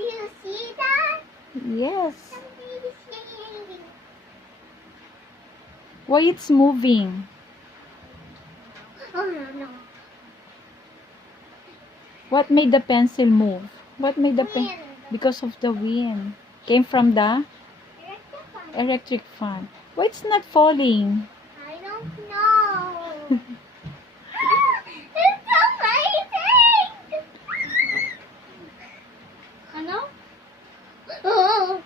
Do you see that? Yes. Somebody's saying. Why it's moving? Oh no, no. What made the pencil move? What made the pen? Wind. Because of the wind. Came from the Electric. electric fan. Why it's not falling? I don't know. It's amazing. Ano? Oh.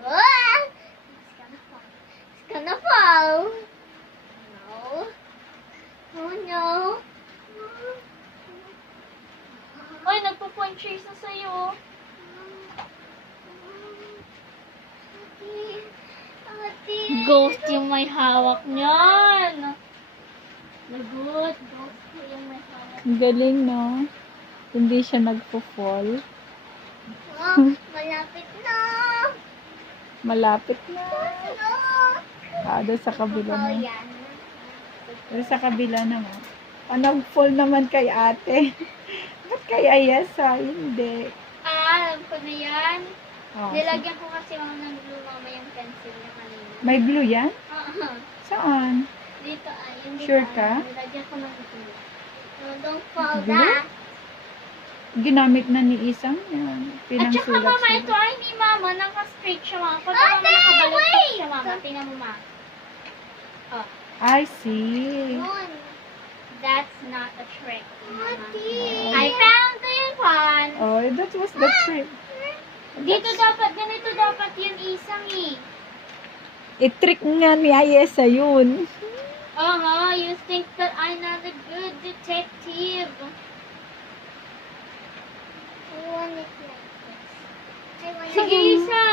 Ah! It's gonna fall. It's gonna fall. No. Oh no. Ay, nagpo-point trace na sa'yo. Ate. Ghost yung may hawak niyan. Lagot. Ghost yung may hawak. Ang galing, no? Hindi siya nagpo-fall. Oh, malapit na. Malapit na. No. Doon sa kabila Oh, na. yan. Doon sa kabila naman. Nag-fall naman kay ate. Ba't kay Ayesa? Hindi. Alam ko na yan. Oh, Nilagyan ko kasi mga ng blue mama yung pencil niya kanina. may blue yan? Oo. Saan? Dito yung Sure dito, ka? Nilagyan ko ng blue. No, don't fall Blue? back. Ginamit na ni Isang yan. At saka mama, Pinangsulat ito ay ni mama. Naka-straight siya mama. Pag Ate, mama nakabalot wait! siya mama. Tingnan mo ma. Oh, I see. Yun. that's not a trick. Mama. Ate. I found the one. Oh, that was the trick. Dito dapat, ganito dapat yung isang eh. I-trick nga ni Ayesa yun. You think that I'm not a good detective. I want it like this. I want Sige, it. Isa.